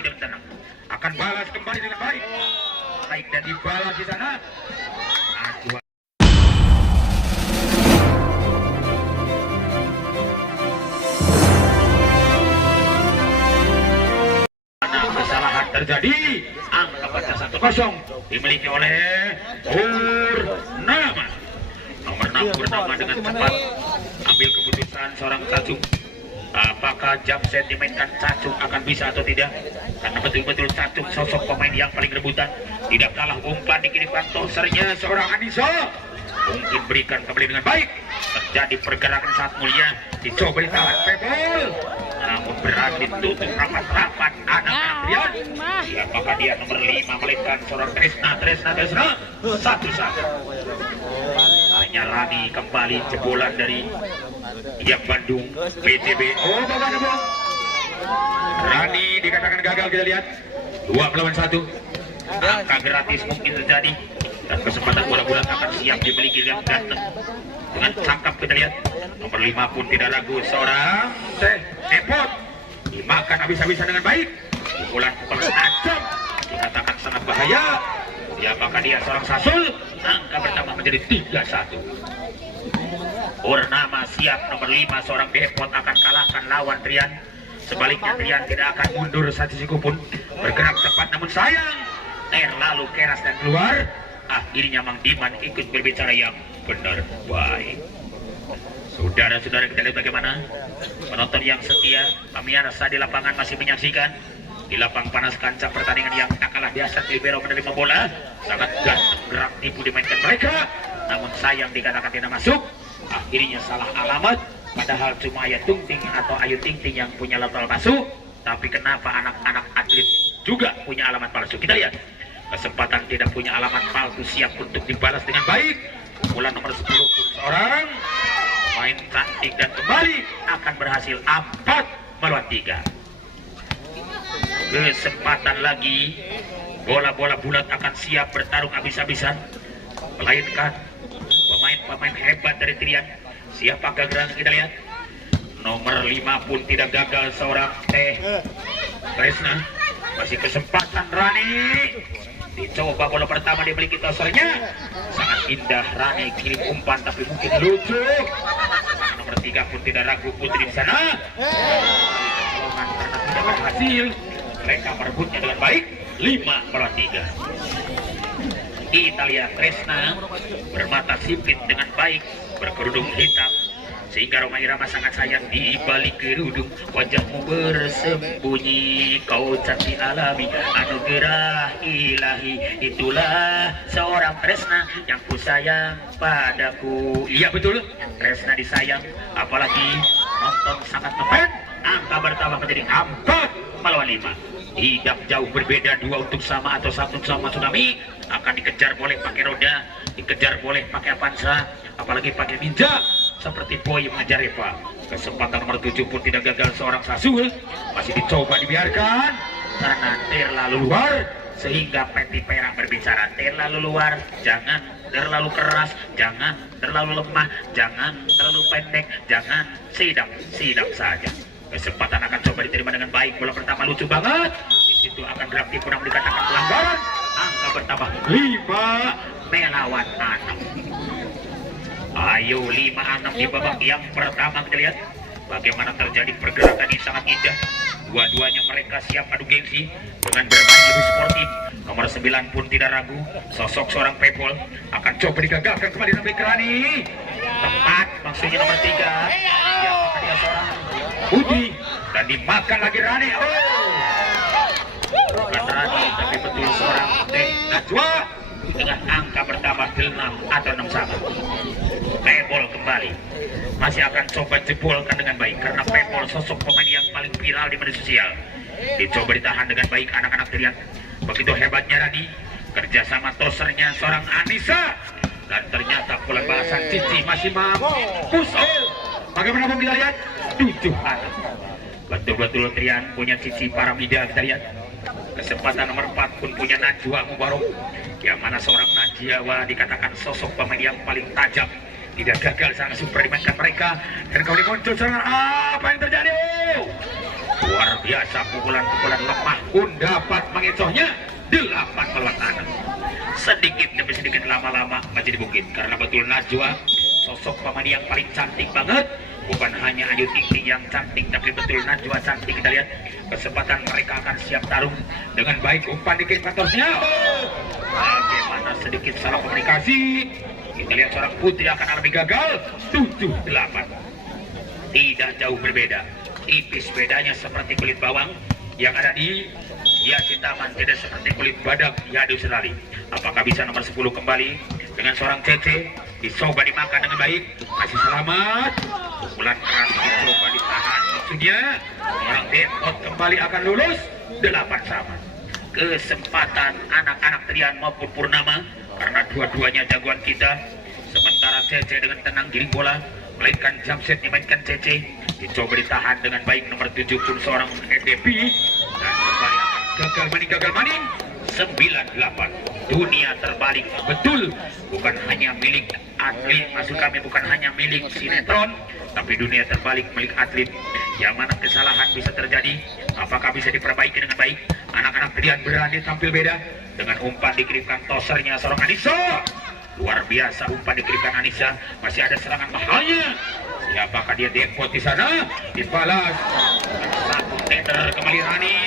dengan tenang. Akan balas kembali dengan baik. Baik dan dibalas di sana. Aduh. Kesalahan terjadi. Angka baca 1-0 dimiliki oleh Purnama. Nomor 6 Purnama dengan cepat ambil keputusan seorang Cacung. Apakah jam set dimainkan Cacung akan bisa atau tidak? Karena betul-betul Cacung sosok pemain yang paling rebutan. Tidak kalah umpan dikirimkan tosernya seorang Anissa. Mungkin berikan kembali dengan baik. Terjadi pergerakan saat mulia. Dicoba ditahan Pebol. Namun berani tutup rapat-rapat anak-anak Rian. Siapakah dia nomor 5 melainkan seorang Tresna. 1-1. Hanya Rani kembali jebolan dari Yang Bandung PJB. Oh bagaimana bang? Rani dikatakan gagal, kita lihat 2 melawan 1. Angka gratis mungkin terjadi dan kesempatan bola-bola akan siap dimiliki dengan ganteng. Dengan cakap kita lihat nomor 5 pun tidak ragu seorang Epot dimakan habis-habisan dengan baik. Pukulan tajam dikatakan sangat bahaya. Apakah dia seorang Sasul? Angka pertama menjadi 3-1. Purnama siap nomor 5 seorang Depot akan kalahkan lawan Trian. Sebaliknya Trian tidak akan mundur satu siku pun. Bergerak cepat namun sayang lalu keras dan keluar. Akhirnya Mang Diman ikut berbicara yang benar baik. Saudara-saudara, kita lihat bagaimana penonton yang setia pemirsa di lapangan masih menyaksikan di lapang panas kancah pertandingan yang tak kalah biasa. Libero menerima bola sangat ganteng, gerak tipu dimainkan mereka, namun sayang dikatakan tidak masuk. Akhirnya salah alamat, padahal cuma Ayu Ting atau Ayu Ting Ting yang punya lateral masuk. Tapi kenapa anak-anak atlet juga punya alamat palsu? Kita lihat kesempatan tidak punya alamat palsu siap untuk dibalas dengan baik. Pukulan nomor 10 pun seorang main cantik dan kembali akan berhasil 4 melawan 3. Kesempatan lagi bola-bola bulat akan siap bertarung habis-habisan, melainkan pemain-pemain hebat dari Trian. Siapa gagal kita lihat. Nomor 5 pun tidak gagal seorang Tresna. Masih kesempatan Rani. Dicoba bola pertama dimiliki tosernya. Sangat indah Rani kirim umpan tapi mungkin lucu. Nomor 3 pun tidak ragu Putri di sana. Karena tidak berhasil. Mereka merebutnya dengan baik 5 melawan 3. Kita lihat Tresna bermata sipit dengan baik, berkerudung hitam sehingga Roma Irama sangat sayang. Di balik kerudung wajahmu bersembunyi, kau cantik alami anugerah ilahi. Itulah seorang Tresna yang ku sayang padaku. Iya betul, Tresna disayang, apalagi nonton sangat ngefans. Angka bertambah menjadi 4 melawan 5. Tidak jauh berbeda, 2 untuk sama atau 1 sama Tsunami. Akan dikejar boleh pakai roda, dikejar boleh pakai Avanza, apalagi pakai ninja seperti Boy mengejar Eva. Kesempatan nomor 7 pun tidak gagal seorang Sasul. Masih dicoba dibiarkan karena terlalu luar, sehingga Peti Perak berbicara terlalu luar, jangan terlalu keras, jangan terlalu lemah, jangan terlalu pendek, jangan sidang saja. Kesempatan akan coba diterima dengan baik. Bola pertama lucu banget. Di situ akan berarti kurang dikatakan pelanggaran. Angka bertambah 5 melawan 6. Ayo 5-6 di babak yang pertama. Kita lihat bagaimana terjadi pergerakan yang sangat indah. Dua-duanya mereka siap adu gengsi dengan bermain lebih sportif. Nomor 9 pun tidak ragu, sosok seorang Pebol akan coba digagalkan kembali sampai Rani. Tepat maksudnya nomor 3 yang dia seorang Budi dan dimakan lagi Rani. Bukan Rani tapi betul seorang Najwa dengan angka bertambah 6 atau 6 sama. Pebol kembali masih akan coba jebolkan dengan baik karena Pebol sosok pemain yang paling viral di media sosial. Dicoba ditahan dengan baik anak-anak Trian. Begitu hebatnya Rani, kerjasama tosernya seorang Anissa, dan ternyata bola balasan Cici masih mampus. Bagaimana mau kita lihat 7 anak. Betul-betul Trian punya Cici Paramida. Kita lihat kesempatan nomor 4 pun punya Najwa Mubarok, yang mana seorang Najwa dikatakan sosok pemain yang paling tajam. Tidak gagal sangat super dimainkan mereka, dan kembali muncul serangan. Apa yang terjadi? luar biasa, pukulan-pukulan lemah pun dapat mengecohnya. 8 melawan 6. Sedikit demi sedikit lama-lama menjadi bukit karena betul Najwa sosok pemain yang paling cantik banget. Bukan hanya Ayu Ting Ting yang cantik, tapi betul Najwa cantik. Kita lihat kesempatan mereka akan siap tarung dengan baik. Umpan dikirimkan tornya. Bagaimana sedikit salah komunikasi. Kita lihat seorang putri akan alami gagal. 7-8. Tidak jauh berbeda. Tipis bedanya seperti kulit bawang yang ada di Taman, tidak seperti kulit badak di Adu Serali. Apakah bisa nomor 10 kembali dengan seorang Cece? Dicoba dimakan dengan baik, masih selamat. Pukulan keras dicoba ditahan. Maksudnya orang Depot kembali akan lulus. 8 sama. Kesempatan anak-anak Trian maupun Purnama karena dua-duanya jagoan kita. Sementara Cece dengan tenang giring bola, melainkan jump set dimainkan Cece. Dicoba ditahan dengan baik nomor 7 pun seorang EDP dan kembali akan gagal maning 9-8. Dunia terbalik betul, bukan hanya milik atlet, maksud kami bukan hanya milik sinetron, tapi dunia terbalik milik atlet. Yang mana kesalahan bisa terjadi, apakah bisa diperbaiki dengan baik? Anak-anak Trian berani tampil beda dengan umpan dikirimkan tosernya seorang Anissa. Luar biasa umpan dikirimkan Anissa, masih ada serangan bahaya. Siapakah dia? Depot di sana, dibalas 1 meter kembali Rani.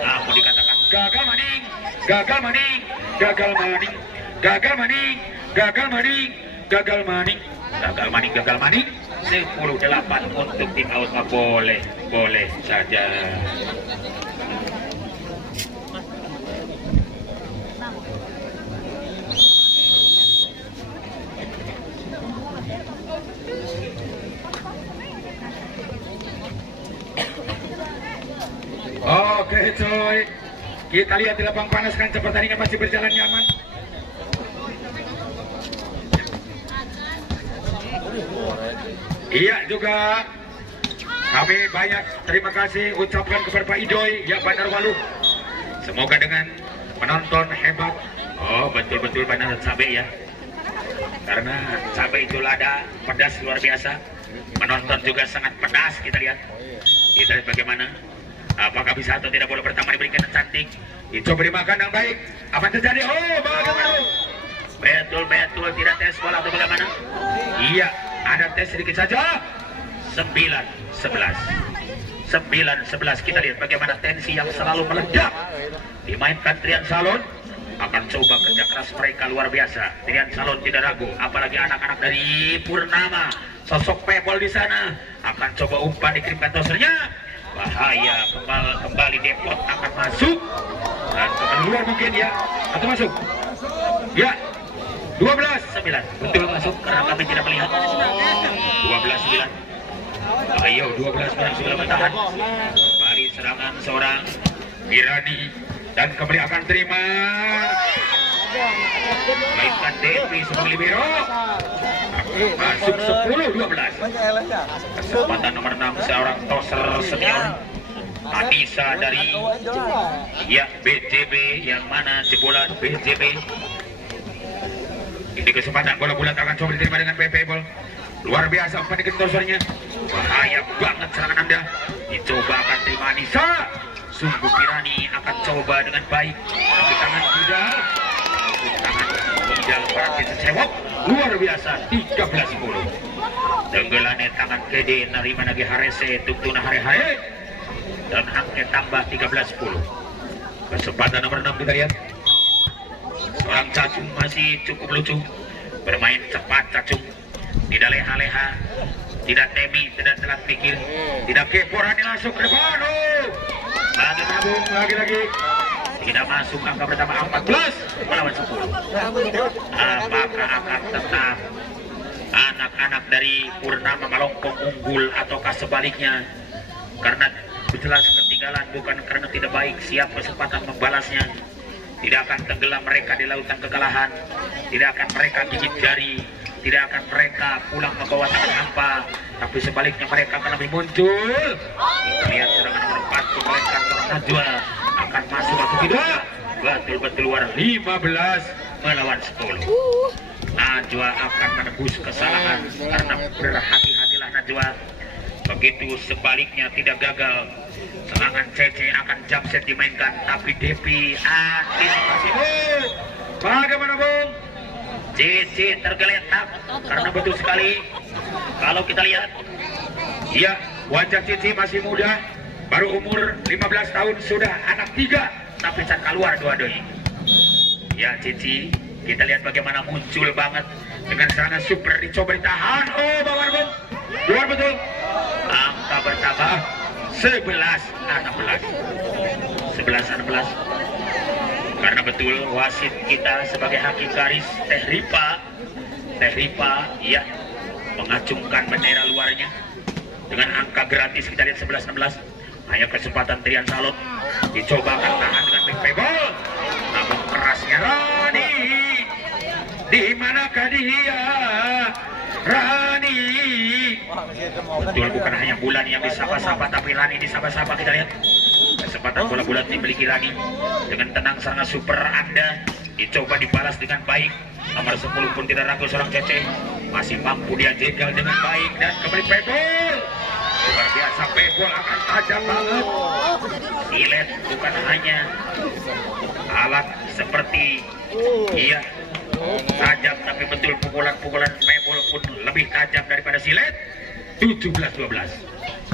Namun dikatakan gagal maning, gagal maning, gagal maning, gagal maning, gagal maning, gagal maning, gagal maning, gagal maning. 10-8 untuk tim out. Boleh saja. Oke coy, kita lihat di lapang panas kan pertandingan masih berjalan nyaman. Iya juga, kami banyak terima kasih ucapkan kepada Pak Idoy ya Bandar Waluh. Semoga dengan menonton hebat. Oh betul-betul benar cabai ya, karena cabai itu lada pedas luar biasa. Menonton juga sangat pedas. Kita lihat bagaimana. Apakah bisa atau tidak boleh pertama diberikan yang cantik. Dicoba dimakan yang baik. Apa yang terjadi? Oh bagaimana? Betul tidak tes bola atau bagaimana? Iya, ada tes sedikit saja. 9-11. 9-11. Kita lihat bagaimana tensi yang selalu meledak dimainkan Trian Salon. Akan coba kerja keras mereka luar biasa. Trian Salon tidak ragu, apalagi anak-anak dari Purnama, sosok pebol di sana akan coba umpan dikirimkan tosernya. Bahaya, kembali Depot akan masuk dan kembali luar mungkin ya, atau masuk ya. 12-9 betul masuk karena kami tidak melihat. 12-9. Ayo 12-9 sudah bertahan. Kembali serangan seorang Irani dan kembali akan terima mainkan Devi sebagai libero. Masuk 10-12. Kesempatan nomor 6 seorang toser senior Anissa dari BJB, yang mana jebolan BJB. Ini kesempatan bola bulat akan coba diterima dengan PP Ball. Luar biasa umpan tosernya. Bahaya banget serangan Anda. Dicoba akan terima Anissa. Sungguh Pirani akan coba dengan baik. Tapi tangan tidak. Tangan tidak berarti sesewok. Luar biasa 13-10. Tenggelane tangan Kede narima nage harese tuktuna hare-hare dan angket tambah 13-10. Kesempatan nomor 6 kita lihat. Seorang Cacung masih cukup lucu, bermain cepat Cacung, tidak leha-leha, tidak temi, tidak telat pikir, tidak keporani langsung ke depan. Lagi tabung, lagi-lagi tidak masuk angka pertama 14 melawan 10. Apakah akan tetap anak-anak dari Purnama Malongkong unggul ataukah sebaliknya? Karena jelas ketinggalan bukan karena tidak baik, siap kesempatan membalasnya. Tidak akan tenggelam mereka di lautan kekalahan, tidak akan mereka gigit jari, tidak akan mereka pulang membawa tangan hampa, tapi sebaliknya mereka akan lebih muncul. Kita lihat serangan nomor 4 kembalikan orang Najwa akan masuk atau tidak. Betul-betul luar 15 melawan 10. Najwa akan menebus kesalahan karena berhati-hatilah Najwa. Begitu sebaliknya tidak gagal. Serangan CC akan jump set dimainkan, tapi Depi antisipasi. Bagaimana Bung? CC tergeletak karena betul sekali. Kalau kita lihat, ya wajah CC masih muda, baru umur 15 tahun, sudah anak 3, tapi can keluar dua-duanya. Ya CC, kita lihat bagaimana muncul banget dengan serangan super, dicoba ditahan. Oh Bang Bung, luar betul. Angka bertambah 11-16. Karena betul wasit kita sebagai hakim garis Teh Ripa ya mengacungkan bendera luarnya dengan angka gratis. Kita lihat 11-16. Hanya kesempatan Trian Salot, dicoba akan tahan dengan big pebble, namun kerasnya Rani. Di manakah dia Rani? Betul, bukan hanya Bulan yang disapa-sapa, tapi Rani disapa-sapa. Kita lihat kesempatan bola bulat dimiliki Rani dengan tenang, sangat super. Anda dicoba dibalas dengan baik. Nomor 10 pun tidak ragu, seorang Cece masih mampu dia jegal dengan baik, dan kembali pebble. Luar biasa, pebble akan tajam banget. Silet bukan hanya alat seperti iya tajam, tapi betul pukulan-pukulan pebble pun lebih tajam daripada silet. 17-12.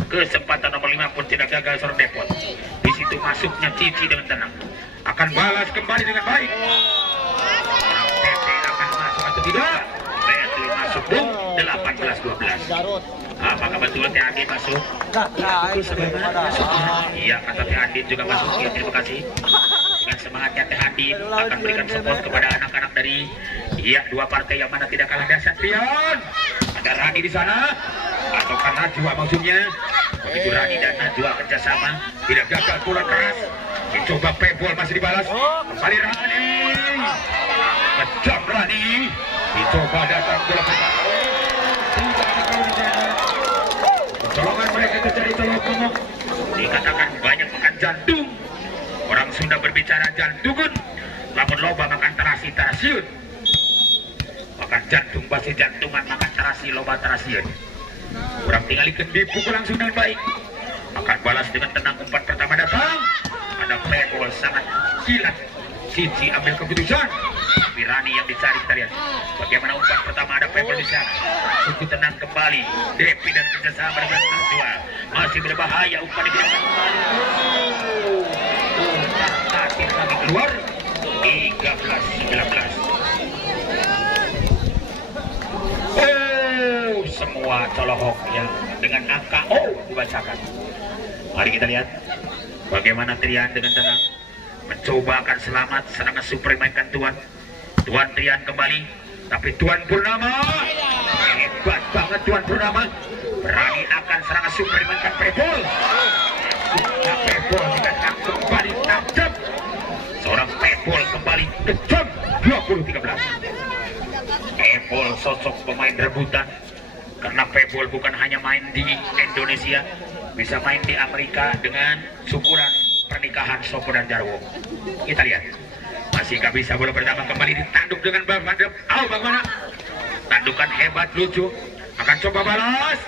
Kesempatan nomor 5 pun tidak gagal, seorang Depot. Di situ masuknya Cici dengan tenang. Akan balas kembali dengan baik. Orang TT akan masuk atau tidak? Betul masuk, Bung. 18-12. Apakah betul Teh Adin masuk? Itu sebenarnya masuk. Iya, kata Teh Adin juga masuk. Ya, terima kasih. Dengan semangatnya Teh Adin akan berikan support kepada anak-anak dari dua partai yang mana tidak kalah dahsyat. Rian, ada Rani di sana atau karena Najwa maksudnya. Begitu Rani dan Najwa kerjasama, tidak gagal, pukulan keras. Dicoba pebble, masih dibalas. Kembali Rani, kejam Rani. Dicoba datang bola petak. Colongan mereka terjadi colok-colok. Dikatakan banyak makan jantung. Orang Sunda berbicara jantungun, lamun loba makan terasi-terasiun. Makan jantung pasti jantungan, makan terasi loba terasiun. Orang tinggal ikan dipukul langsung dengan baik. Akan balas dengan tenang, umpan pertama datang. Ada pebble sangat kilat. Cici ambil keputusan. Tapi Rani yang dicari, kita lihat bagaimana umpan pertama, ada pebble di sana. Suku tenang kembali. Depi dan kerjasama dengan Najwa. Masih berbahaya, umpan digunakan kembali. Terakhir lagi keluar. 13-19. Semua colohok yang dengan angka dibacakan. Mari kita lihat bagaimana Trian dengan tenang mencoba akan selamat. Serangan super mainkan Tuan Trian kembali, tapi Tuan Purnama hebat banget. Tuan Purnama berani akan serangan super mainkan pebble. Pebble dengan kembali tajam. Seorang pebble kembali kejam. 20-13. Pebble sosok pemain rebutan. Karena pebble bukan hanya main di Indonesia, bisa main di Amerika dengan syukuran pernikahan Sopo dan Jarwo. Kita lihat, masih gak bisa, bola pertama kembali ditanduk dengan Bang Mandep. Bagaimana? Tandukan hebat, lucu. Akan coba balas.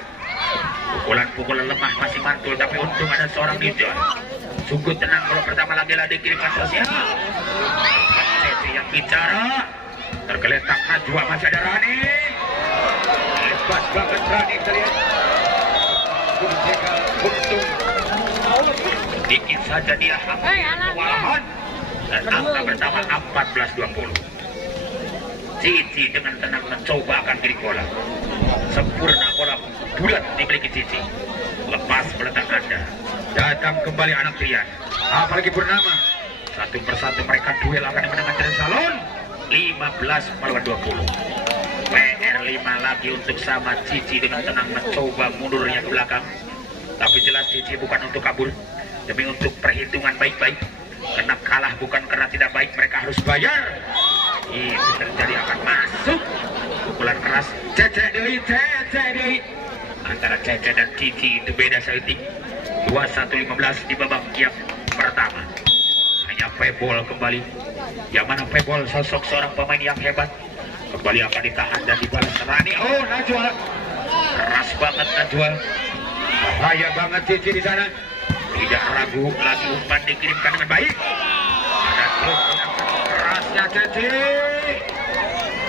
Pukulan-pukulan lemah masih mantul, tapi untung ada seorang ninja. Sungguh tenang, bola pertama lagi-lagi dikirimkan sosial. Sesi yang bicara, tergeletak Najwa, masih ada Rani. Hebat banget Rani, kita lihat. Untung dikit saja dia kewalahan. Dan angka pertama 14-20. Cici dengan tenang mencoba akan kirim bola. Sempurna bola bulat dimiliki Cici. Lepas meletak Anda. Datang kembali anak Trian. Apalagi Purnama. Satu persatu mereka duel akan dimenangkan Trian Salon. 15-20. PR 5 lagi untuk sama. Cici dengan tenang mencoba mundurnya ke belakang. Tapi jelas Cici bukan untuk kabur, demi untuk perhitungan baik-baik. Karena kalah bukan karena tidak baik, mereka harus bayar. Itu terjadi, akan masuk pukulan keras. Cece Dewi antara Cece dan Cici itu beda sedetik. 21-15 di babak yang pertama. Hanya pebble kembali. Yang mana pebble sosok seorang pemain yang hebat. Kembali akan ditahan dan dibalas Rani. Najwa keras banget Najwa. bahaya banget Cici di sana. Tidak ragu lagi umpan dikirimkan dengan baik. Ada kerasnya Cici.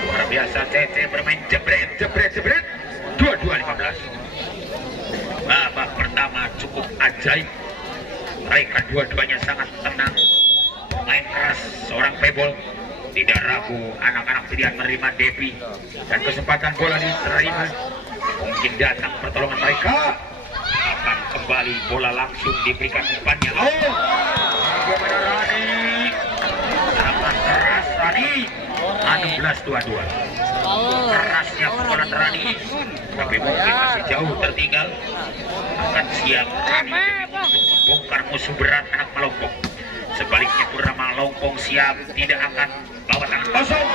Luar biasa Cici bermain jebret. 22-15. Babak pertama cukup ajaib. Mereka dua-duanya sangat tenang, main keras. Seorang pebol tidak ragu, anak-anak pilihan menerima Devi dan kesempatan bola diterima. Mungkin datang pertolongan mereka. Akan kembali bola langsung diberikan umpannya. Oh, bagaimana Rani? Sangat keras Rani. 16-22. Kerasnya pukulan Rani, tapi mungkin masih jauh tertinggal. Akan siap Rani untuk membongkar musuh berat anak Melompong. Sebaliknya Purnama Lompong siap, tidak akan bawa tangan kosong.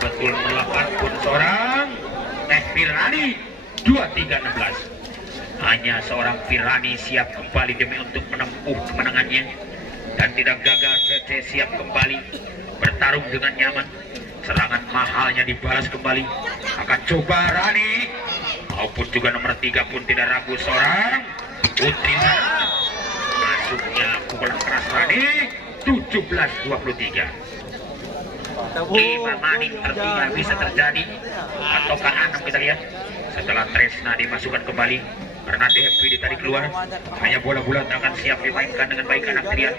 Betul melakukan pun seorang Firani. 23-16. Hanya seorang Firani siap kembali demi untuk menempuh kemenangannya, dan tidak gagal. Cece siap kembali bertarung dengan nyaman. Serangan mahalnya dibalas kembali. Akan coba Rani, maupun juga nomor 3 pun tidak ragu. Seorang Putri Nara. Masuknya pukulan keras Rani. 17-23. 5 maning tertinggal bisa terjadi, ataukah 6 kita lihat. Setelah Tresna dimasukkan kembali karena Devi ditarik keluar. Hanya bola bulat akan siap dimainkan dengan baik anak Trian.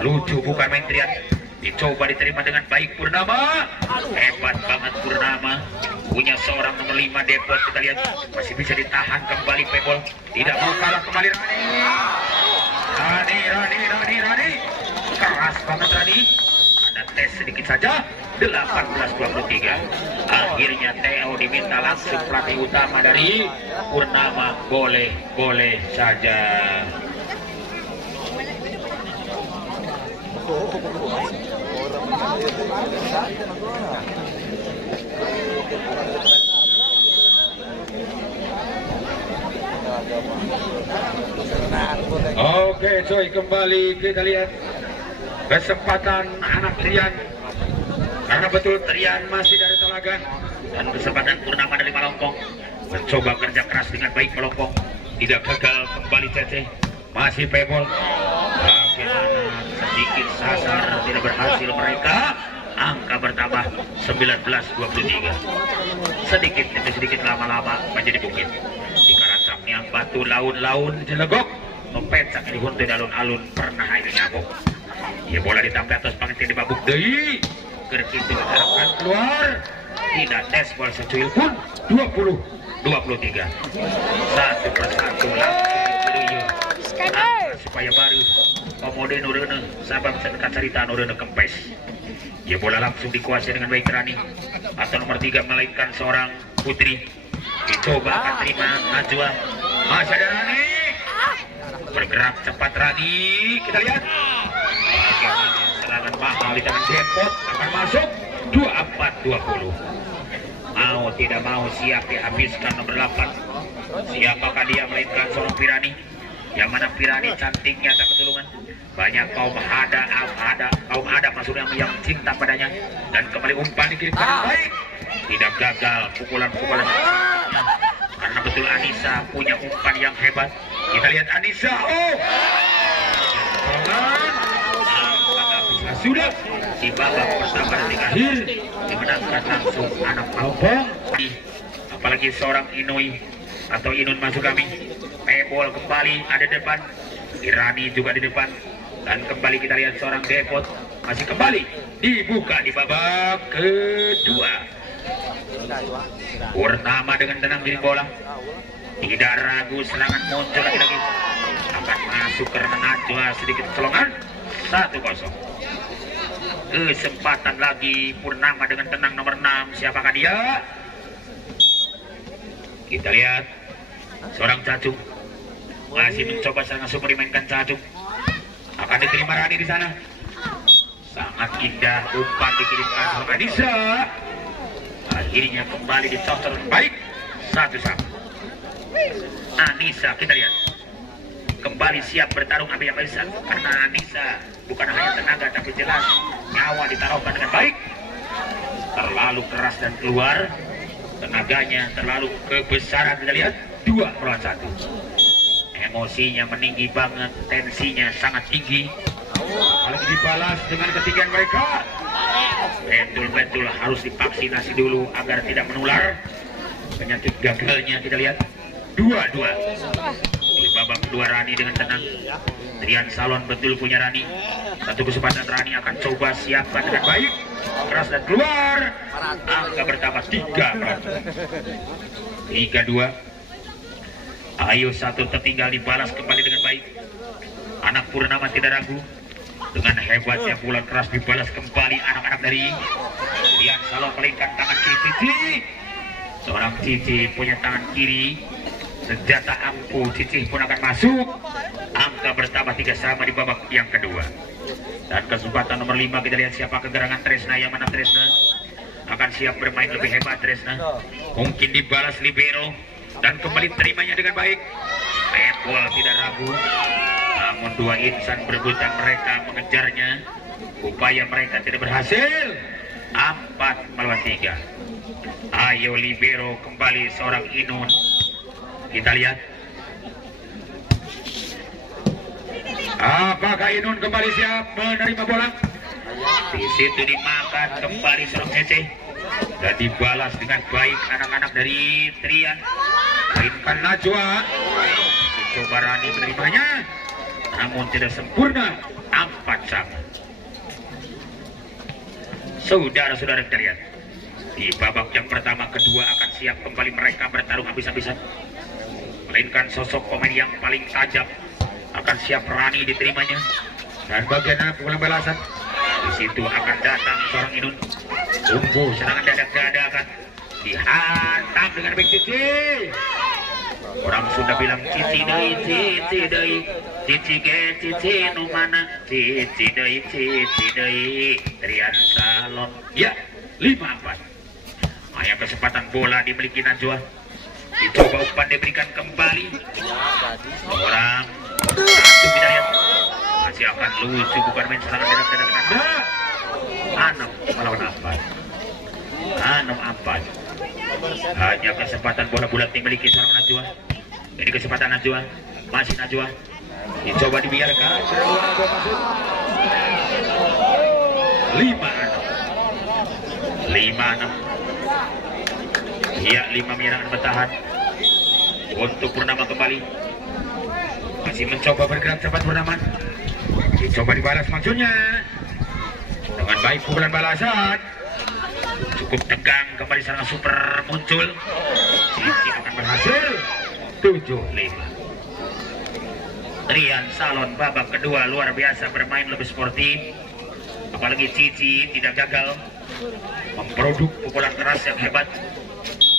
Lucu bukan main Trian. Dicoba diterima dengan baik Purnama. Hebat banget Purnama. Punya seorang nomor 5 Depot, kita lihat masih bisa ditahan kembali Pebol. Tidak mau kalah kembali Rani. Keras banget Rani. Ada tes sedikit saja. 18-23. Akhirnya Theo diminta langsung pelatih utama dari Purnama. Boleh saja. Oke, coy, kembali kita lihat kesempatan anak Trian. Karena betul Trian masih dari Talaga, dan kesempatan Purnama dari Melompong. Mencoba kerja keras dengan baik Melompong. Tidak gagal kembali Cece. Masih Pebol. Bagaimana sedikit sasar tidak berhasil mereka. Angka bertambah 19-23. Sedikit lama-lama menjadi bukit. Di karancangnya batu laun-laun jelegok. Mempecak di huntai alun-alun pernah air nyabuk. Ya bola ditampil atas panggil di babuk deui. Gerkitu harapkan keluar. Tidak tes bola secuil pun. 20-23. Satu persatu langsung supaya baru komode nurene sabab sedekah cerita nurene kempes. Ya bola langsung dikuasai dengan baik Rani. Atau nomor 3 melainkan seorang Putri. Dicoba akan terima Najwa. Masih ada Rani. Bergerak cepat Rani. Kita lihat bagaimana serangan mahal di tangan Depot akan masuk. 24-20. Mau tidak mau siap dihabiskan nomor 8. Siapakah dia melainkan seorang Pirani. Yang mana Pirani cantiknya tak ketulungan. Banyak kaum ada maksudnya yang cinta padanya. Dan kembali umpan dikirimkan baik. Tidak gagal pukulan-pukulan. Karena betul Anissa punya umpan yang hebat. Kita lihat Anissa. Sudah di babak pertama dan akhir dimenangkan langsung anak Melompong. Apalagi seorang Inui atau Inun masuk kami. Pebol kembali ada depan. Irani juga di depan. Dan kembali kita lihat seorang Depot masih kembali dibuka di babak kedua. Purnama dengan tenang di bola. Tidak ragu serangan muncul lagi. Akan masuk karena Najwa sedikit kecolongan. 1-0. Kesempatan lagi Purnama dengan tenang nomor 6. Siapakah dia? Kita lihat seorang Cacung masih mencoba langsung dimainkan Cacung. Akan diterima Rani di sana. Sangat indah umpan dikirimkan oleh Anissa. Akhirnya kembali dicocok baik. 1-1. Anissa kita lihat kembali siap bertarung habis-habisan karena Anissa bukan hanya tenaga tapi jelas nyawa ditaruhkan dengan baik. Terlalu keras dan keluar tenaganya, terlalu kebesaran. Kita lihat 2-1. emosinya meninggi banget, tensinya sangat tinggi. Apalagi dibalas dengan ketinggian mereka. Betul-betul harus divaksinasi dulu agar tidak menular penyakit gagalnya. Kita lihat 2-2 di babak kedua. Rani dengan tenang. Trian Salon betul punya Rani. Satu kesempatan Rani akan coba siapkan dengan baik, keras dan keluar. Angka bertambah 3-2. Ayo satu tertinggal dibalas kembali dengan baik. Anak Purnama tidak ragu. Dengan hebatnya pukulan keras dibalas kembali anak-anak dari Trian Salon. Melingkan tangan kiri Cici. Seorang Cici punya tangan kiri. Senjata ampuh Cici pun akan masuk. Angka bertambah 3 sama di babak yang kedua. Dan kesempatan nomor 5 kita lihat siapa kegerangan Tresna. Yang mana Tresna akan siap bermain lebih hebat. Tresna mungkin dibalas libero dan kembali terimanya dengan baik. Pepol tidak ragu. Namun dua insan berebutan, mereka mengejarnya. Upaya mereka tidak berhasil. 4-3. Ayo libero kembali seorang Inun. Kita lihat apakah Inun kembali siap menerima bola. Di situ dimakan kembali seorang Cece dan dibalas dengan baik anak-anak dari Trian. Mainkan Najwa. Coba Rani menerimanya, namun tidak sempurna. 4 sama. Saudara-saudara kita lihat di babak yang pertama kedua akan siap kembali mereka bertarung habis-habisan. Melainkan sosok pemain yang paling tajam akan siap. Rani diterimanya dan bagian pukulan balasan. Di situ akan datang seorang Inun. Tunggu serangan dadak-dadakan, dihantam dengan baik Cici. Orang Sunda bilang Cici deui, Cici deui, Cici ge Cici nu mana, Cici deui, Cici deui. Trian Salon. Ya, 5-4. Ayah kesempatan bola dimiliki Najwa. Dicoba umpan diberikan kembali. Orang satu kita lihat masih akan lucu, bukan main serangan dadak-dadakan Anda. 6 melawan 4. 6-4. Hanya kesempatan bola bulat dimiliki seorang Najwa. Ini kesempatan Najwa. Masih Najwa. Dicoba dibiarkan. 5-6. Iya, 5 menyerangan bertahan untuk Purnama kembali. Masih mencoba bergerak cepat Purnama. Dicoba dibalas maksudnya dengan baik pukulan balasan. Cukup tegang kembali serangan super muncul. Cici akan berhasil. 7-5. Trian Salon babak kedua luar biasa bermain lebih sportif. Apalagi Cici tidak gagal memproduk pukulan keras yang hebat.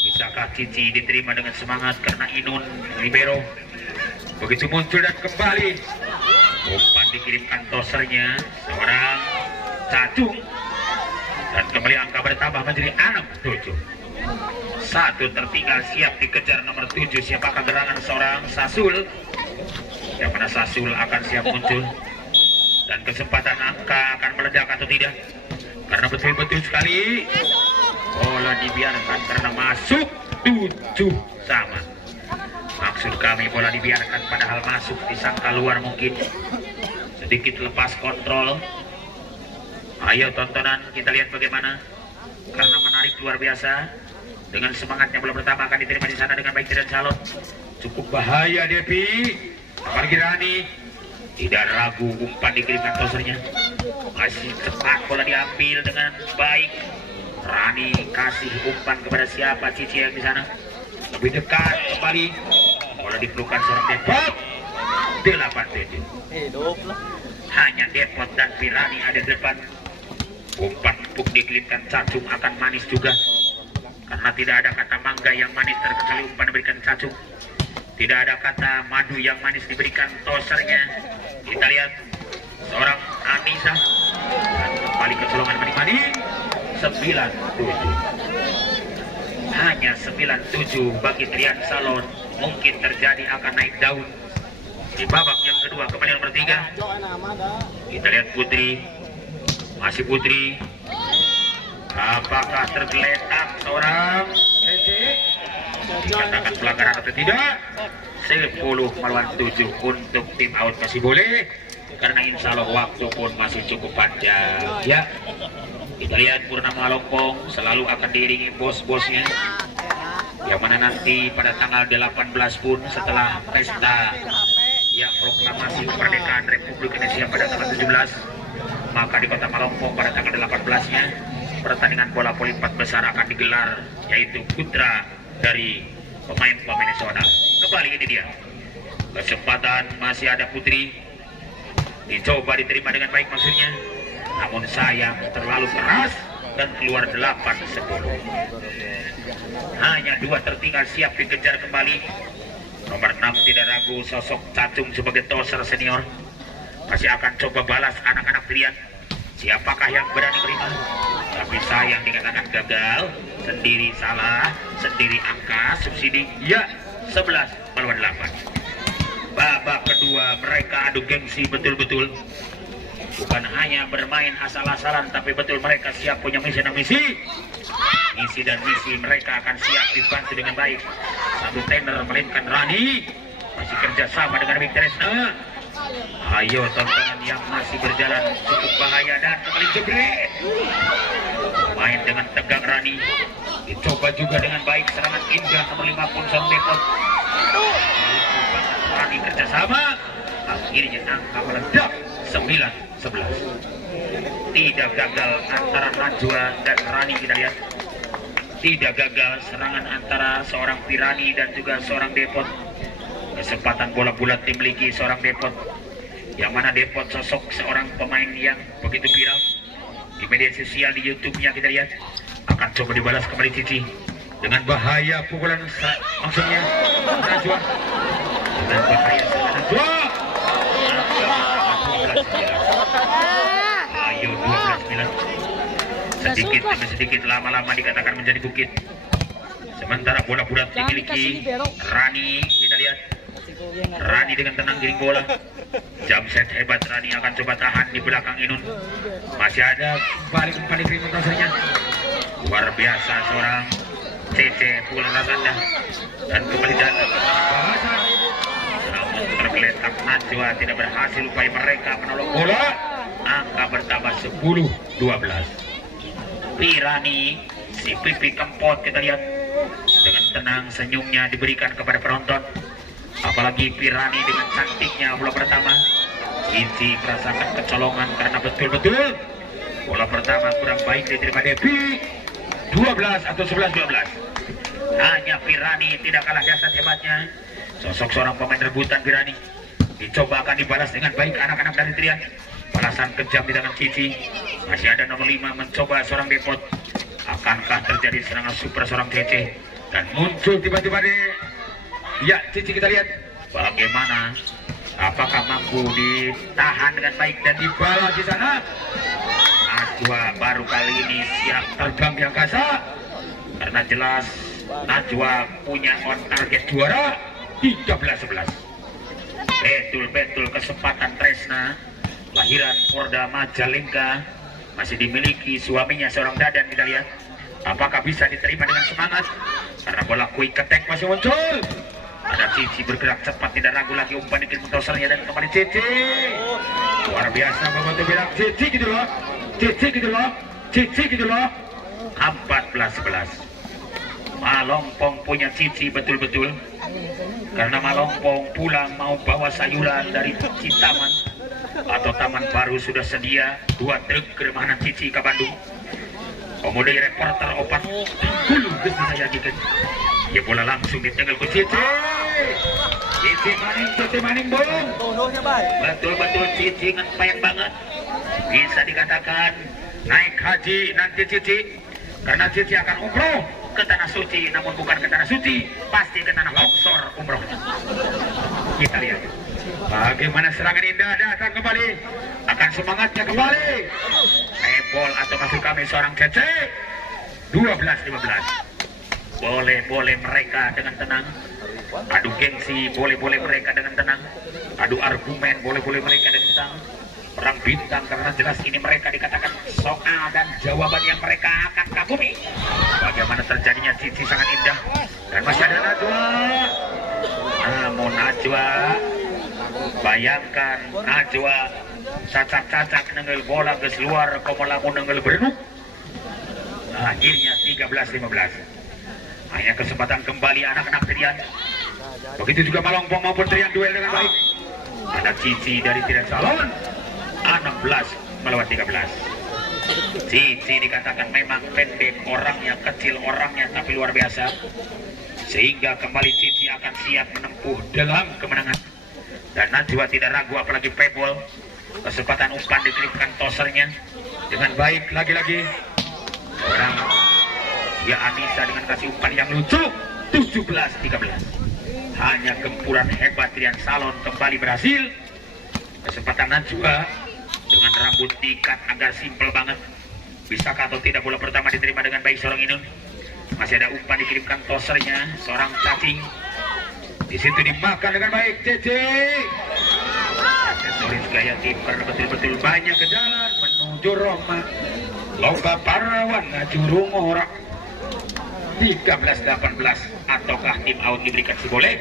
Bisakah Cici diterima dengan semangat karena Inun libero begitu muncul dan kembali umpan dikirimkan tosernya seorang Cacung dan kembali angka bertambah menjadi 6-7. Satu tertinggal siap dikejar nomor 7. Siapakah gerangan seorang Sasul? Yang mana Sasul akan siap muncul dan kesempatan angka akan meledak atau tidak, karena betul-betul sekali bola dibiarkan karena masuk 7 sama. Maksud kami bola dibiarkan padahal masuk, disangka luar mungkin sedikit lepas kontrol. Ayo tontonan kita lihat bagaimana, karena menarik luar biasa. Dengan semangatnya bola pertama akan diterima di sana dengan baik Trian Salon. Cukup bahaya Devi. Apalagi Rani tidak ragu, umpan dikirimkan tosernya. Masih cepat bola diambil dengan baik. Rani kasih umpan kepada siapa? Cici yang di sana. Lebih dekat kembali. Bola dipelukan seorang Depot. 8-7. Hanya Depot dan Pirani ada di depan. Umpan empuk dikirimkan Cacung akan manis juga. Karena tidak ada kata mangga yang manis terkecuali umpan diberikan Cacung. Tidak ada kata madu yang manis diberikan tosernya. Kita lihat seorang Anissa dan kembali kecolongan maning-maning. 9-7. Hanya 9-7 bagi Trian Salon. Mungkin terjadi akan naik daun di babak yang kedua. Kembali nomor 3. Kita lihat Putri. Masih Putri. Apakah tergeletak seorang Cece? Dikatakan pelanggaran atau tidak? 10 melawan 7 untuk tim out masih boleh karena insya Allah waktu pun masih cukup panjang ya. Kita lihat Purnama Lompong selalu akan diiringi bos-bosnya yang mana nanti pada tanggal 18 pun setelah pesta ya proklamasi kemerdekaan Republik Indonesia pada tanggal 17, maka di Kota Malompong pada tanggal 18-nya pertandingan bola voli 4 besar akan digelar, yaitu putra dari pemain-pemain nasional. Kembali ini dia, kesempatan masih ada putri, dicoba diterima dengan baik maksudnya, namun sayang terlalu keras dan keluar 8-10. Hanya 2 tertinggal, siap dikejar kembali. Nomor 6 tidak ragu, sosok Cacung sebagai toser senior masih akan coba balas anak-anak pilihan. Siapakah yang berani terima? Tapi sayang dikatakan gagal, sendiri salah, sendiri angka subsidi. Ya, 11 melawan 8. Babak kedua mereka adu gengsi betul-betul. Bukan hanya bermain asal-asalan, tapi betul mereka siap punya misi dan misi. Misi dan misi mereka akan siap dibantu dengan baik. Satu tender melainkan Rani masih kerjasama dengan Big Tresna. Ayo tontonan yang masih berjalan cukup bahaya dan kembali jebret. Main dengan tegang Rani. Dicoba juga dengan baik serangan indah nomor 5 pun Son Depot. Rani kerjasama. Akhirnya angka meledak 9-11. Tidak gagal antara Najwa dan Rani, kita lihat. Tidak gagal serangan antara seorang Pirani dan juga seorang Depot. Kesempatan bola bulat dimiliki seorang Depot, yang mana Depot sosok seorang pemain yang begitu viral di media sosial, di YouTube-nya. Kita lihat akan coba dibalas kembali Cici dengan bahaya pukulan maksudnya Najwa, dengan bahaya Najwa. Ayo 12-9. Sedikit demi sedikit, lama-lama dikatakan menjadi bukit. Sementara bola bulat dimiliki Rani, kita lihat Rani dengan tenang giring bola. Jam set hebat Rani akan coba tahan di belakang Inun. Masih ada balik umpan di krimintasanya. Luar biasa seorang Cece pukulan tanda dan kembali datang ke bahasan. Namun tergeletak Najwa tidak berhasil, upaya mereka menolong bola. Angka bertambah 10-12. Pirani, si pipi kempot, kita lihat dengan tenang senyumnya diberikan kepada penonton. Apalagi Pirani dengan cantiknya bola pertama. Cici merasakan kecolongan karena betul-betul bola pertama kurang baik diterima Devi. 12 atau 11-12. Hanya Pirani tidak kalah dasar hebatnya. Sosok seorang pemain rebutan Pirani. Dicoba akan dibalas dengan baik anak-anak dari Trian. Balasan kejam di tangan Cici. Masih ada nomor 5 mencoba seorang Depot. Akankah terjadi serangan super seorang Cece? Dan muncul tiba-tiba ya Cici, kita lihat bagaimana. Apakah mampu ditahan dengan baik dan dibalas di sana? Najwa baru kali ini siap terbang di angkasa. Karena jelas Najwa punya on target juara 13-11. Betul-betul kesempatan Tresna lahiran Porda Majalengka masih dimiliki suaminya seorang Dadan, kita lihat apakah bisa diterima dengan semangat karena bola quick attack masih muncul. Ada Cici bergerak cepat, tidak ragu lagi umpan di tosernya dan kembali Cici. Luar biasa membantu bilang Cici gitu loh. Cici gitu loh. Cici gitu loh. 14-11. Malompong punya Cici betul-betul. Karena Malompong pulang mau bawa sayuran dari Cintaman atau Taman Baru, sudah sedia 2 truk keremahan Cici ke Bandung. Kemudian reporter opat dulu bisa saya gitu. Ya bola langsung ditenggal ke Cici. Cici maning bolong. Betul-betul Cici ngepen banget. Bisa dikatakan naik haji nanti Cici. Karena Cici akan umroh ke Tanah Suci, namun bukan ke Tanah Suci, pasti ke Tanah Longsor umroh. Kita lihat bagaimana serangan indah datang kembali. Akan semangatnya kembali. Ebol atau maksud kami seorang Cece. 12-15. Boleh mereka dengan tenang. Adu gengsi boleh mereka dengan tenang. Adu argumen boleh mereka dengan tenang. Perang bintang karena jelas ini mereka dikatakan soal dan jawaban yang mereka akan kagumi. Bagaimana terjadinya Cici sangat indah. Dan masih ada Najwa. namun Najwa, bayangkan Najwa cacak-cacak nenggel bola ke luar, komolamu nenggel bernuk. Akhirnya 13-15. Hanya kesempatan kembali anak-anak Trian. Begitu juga Malongpong maupun Trian duel dengan baik. Ada Cici dari Trian Salon, 16 melawan 13. Cici dikatakan memang pendek orangnya, kecil orangnya, tapi luar biasa. Sehingga kembali Cici akan siap menempuh dalam kemenangan. Dan Najwa tidak ragu, apalagi Pebol. Kesempatan umpan dikirimkan tosernya dengan baik lagi-lagi. Orang ya Anissa dengan kasih umpan yang lucu. 17-13. Hanya gempuran hebat Trian Salon kembali berhasil. Kesempatan Najwa dengan rambut diikat agak simpel banget. Bisakah atau tidak bola pertama diterima dengan baik seorang Inun. Masih ada umpan dikirimkan tosernya, seorang cacing. Di situ dimakan dengan baik Cece. Aksesoris gaya kiper betul-betul banyak ke jalan menuju Roma. Loba Parawan ngajurung orang. 13-18. Ataukah tim out diberikan si boleh?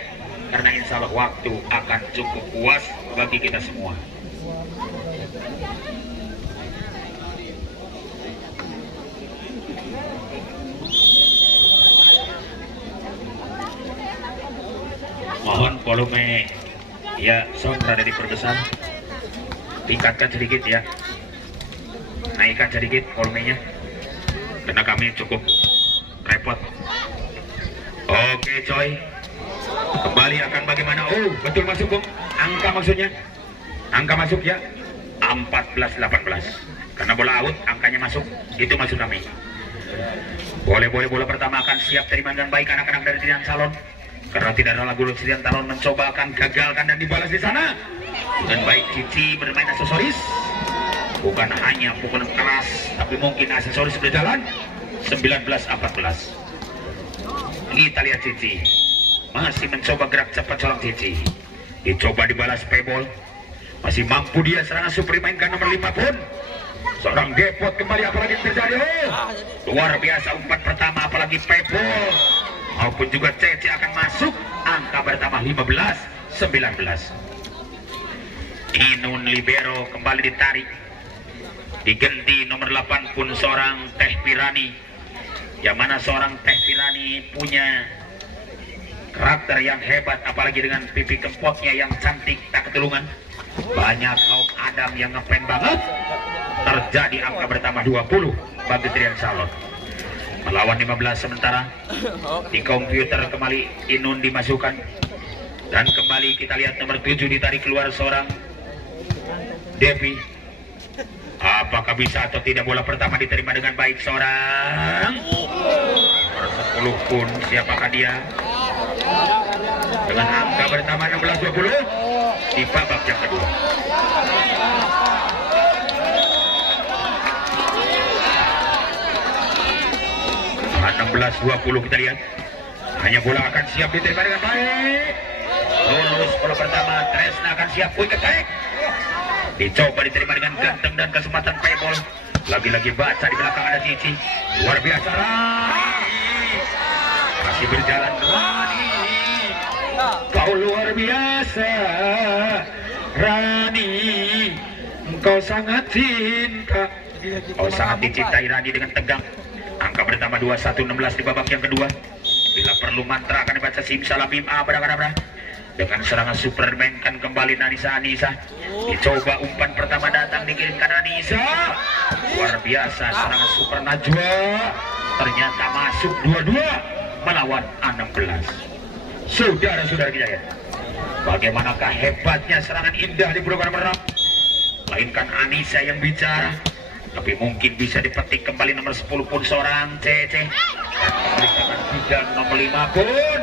Karena insya Allah waktu akan cukup puas bagi kita semua. Mohon volume ya sound rada diperbesar, tingkatkan sedikit ya, naikkan sedikit volumenya karena kami cukup repot. Oke coy, kembali akan bagaimana? Oh betul masuk Bung, angka maksudnya, angka masuk ya, 14-18 karena bola out angkanya masuk, itu maksud kami. Boleh bola pertama akan siap terima dengan baik anak-anak dari Trian Salon. Karena tidak ada lagu Trian Salon mencoba akan gagalkan dan dibalas di sana. Dan baik Cici bermain aksesoris. Bukan hanya pukulan keras, tapi mungkin aksesoris berjalan. 19-14. Kita lihat Cici. Masih mencoba gerak cepat seorang Cici. Dicoba dibalas Pebol. Masih mampu dia serangan super dimainkan nomor 5 pun. Seorang Depot kembali, apalagi terjadi. Luar biasa umpan pertama, apalagi Pebol. Maupun juga Cece akan masuk. Angka bertambah 15-19. Inun libero kembali ditarik, diganti nomor 8 pun seorang Teh Pirani. Yang mana seorang Teh Pirani punya karakter yang hebat, apalagi dengan pipi kempotnya yang cantik tak ketulungan. Banyak kaum Adam yang ngepen banget. Terjadi angka bertambah 20 bagi Trian Salon. Melawan 15 sementara. Di komputer kembali Inun dimasukkan. Dan kembali kita lihat nomor 7 ditarik keluar seorang Devi. Apakah bisa atau tidak bola pertama diterima dengan baik seorang nomor 10 pun, siapakah dia? Dengan angka bertambah 16-20 di babak yang kedua. 16-20 kita lihat. Hanya bola akan siap diterima dengan baik. Lulus bola pertama, Tresna akan siap quick attack. Dicoba diterima dengan ganteng dan kesempatan Pebol. Lagi-lagi baca di belakang ada Cici. Luar biasa Rani. Masih berjalan Rani. Kau luar biasa Rani. Engkau sangat cinta. Kau sangat dicintai Rani dengan tegang. Angka bertambah 21-16 di babak yang kedua. Bila perlu mantra akan dibaca simsalabim abra-abra. Dengan serangan super dimainkan kembali Anissa. Dicoba umpan pertama datang, dikirimkan Anissa. Luar biasa serangan super Najwa. Ternyata masuk 2-2 melawan 16. Saudara-saudara kita ya, bagaimanakah hebatnya serangan indah di program merah. Melainkan Anissa yang bicara. Tapi mungkin bisa dipetik kembali nomor 10 pun seorang Cece. Dan memberikan bidang nomor 5 pun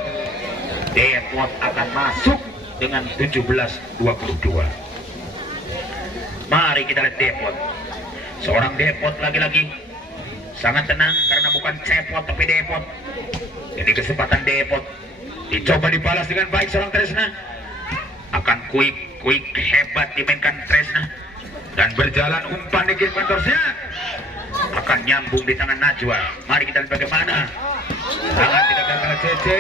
Depot akan masuk dengan 17-22. Mari kita lihat Depot. Seorang Depot lagi-lagi sangat tenang karena bukan Cepot tapi Depot. Jadi kesempatan Depot dicoba dibalas dengan baik seorang Tresna. Akan quick hebat dimainkan Tresna. Dan berjalan umpan dikirimkan torsnya. Akan nyambung di tangan Najwa. Mari kita lihat bagaimana. Sangat tidak gagal Cece.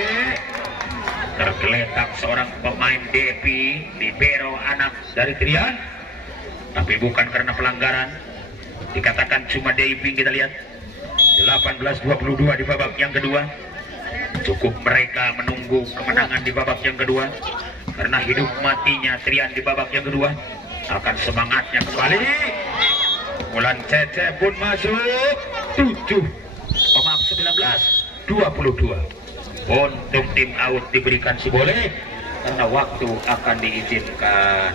tergeletak seorang pemain Depi libero anak dari Trian, tapi bukan karena pelanggaran, dikatakan cuma Depi. Kita lihat 18-22 di babak yang kedua. Cukup mereka menunggu kemenangan di babak yang kedua, karena hidup matinya Trian di babak yang kedua akan semangatnya kembali. Bulan Cece pun masuk 19-22 untuk tim out diberikan si boleh karena waktu akan diizinkan.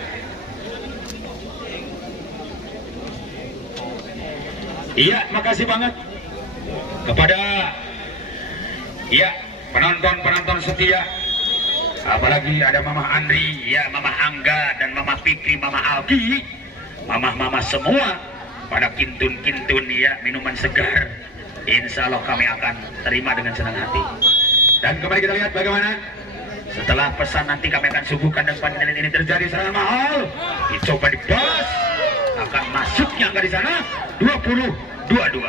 Iya, makasih banget kepada penonton setia, apalagi ada Mama Andri, ya Mama Angga dan Mama Fikri, Mama Alki, mama semua pada kintun ya, minuman segar. Insya Allah kami akan terima dengan senang hati. Dan kembali kita lihat bagaimana setelah pesan nanti kami akan suguhkan, dan pada ini terjadi serangan mahal dicoba dibas, akan masuknya angka di sana 20-22.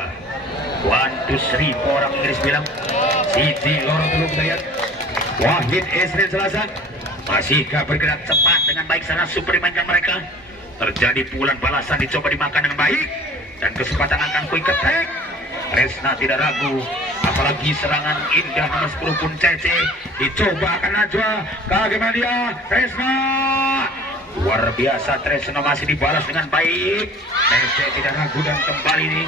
1, 2, 3 orang Inggris bilang Siti lorong dulu. Kita lihat Wahid Esrin Selasa masihkah bergerak cepat dengan baik sana, super dimainkan mereka. Terjadi pukulan balasan dicoba dimakan dengan baik, dan kesempatan akan quick attack. Resna tidak ragu, apalagi serangan indah nomor 10 pun Cece dicoba akan Najwa. Bagaimana dia Resna, luar biasa. Tresno masih dibalas dengan baik. Cece tidak ragu dan kembali nih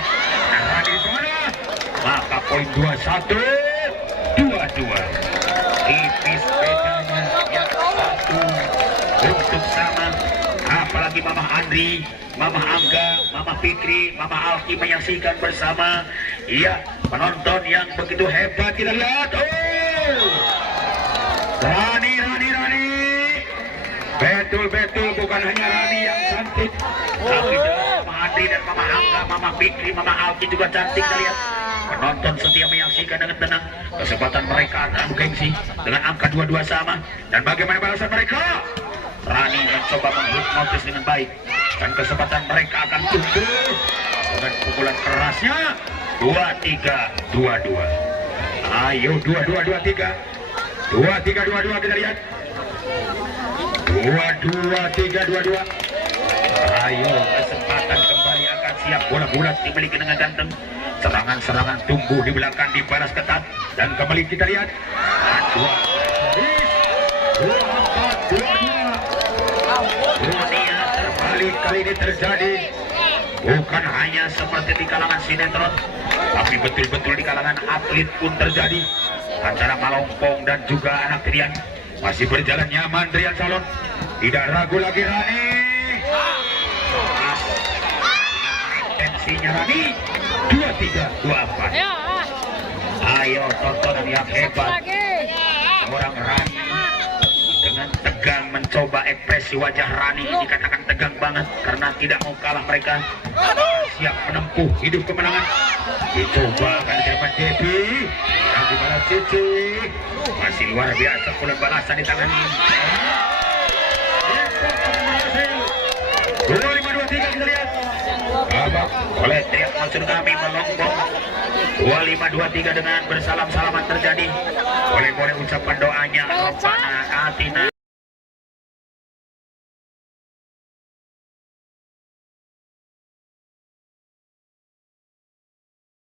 di sana, maka poin 21-22. Tipis bedanya yang satu untuk sama. Apalagi Mama Andri, Mama Angga, Mama Fikri, Mama Alki menyaksikan bersama. Iya, penonton yang begitu hebat. Kita lihat, Rani, betul bukan hanya Rani yang cantik, tapi Mama Andri dan Mama Angga, Mama Fikri, Mama Alki juga cantik. Kita lihat, penonton setia menyaksikan dengan tenang. Kesempatan mereka akan gengsi dengan angka 22 sama. Dan bagaimana balasan mereka? Rani mencoba menghipnotis dengan baik, dan kesempatan mereka akan tumbuh dengan pukulan kerasnya. 23-22. Ayo 22-23. 23-22 kita lihat. 22-3-22. Ayo, kesempatan kembali akan siap. Bola bulat dimiliki dengan ganteng. Serangan-serangan tumbuh di belakang, dibalas ketat, dan kembali kita lihat 24-22. Dunia terbalik kali ini terjadi. Bukan hanya seperti di kalangan sinetron, tapi betul-betul di kalangan atlet pun terjadi. Antara Malongpong dan juga anak Trian masih berjalan nyaman. Trian Salon tidak ragu lagi. Rani, tensinya Rani. 23-24. Ayo tontonan yang hebat. Orang Rani dengan tegang mencoba ekspresi wajah Rani, dikatakan tegang banget karena tidak mau kalah. Mereka siap menempuh hidup kemenangan. Dicoba akan dapat Devi, yang dibalas Cici. Masih luar biasa pukulan balasan di tangan ini. 25-23 kita lihat. Oleh teriak maksud kami Malongpong. 25-23 dengan bersalam-salaman terjadi. Boleh ucapan doa